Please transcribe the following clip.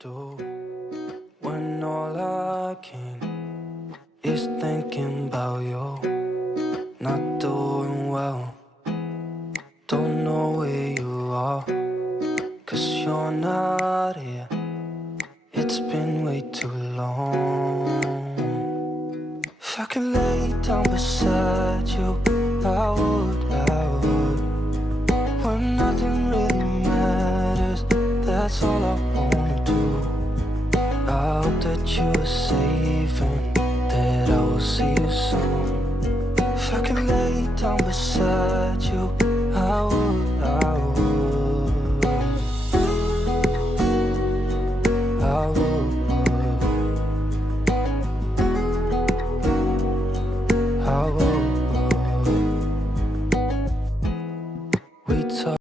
do when all I can is thinking about you? Not doing well, don't know where you are, 'cause you're not here. It's been way too long. If I could lay down beside you, I would. When nothing really matters, that's all I wanna do. I hope that you are safe and that I will see you soon. If I could lay down beside you, I would. I would.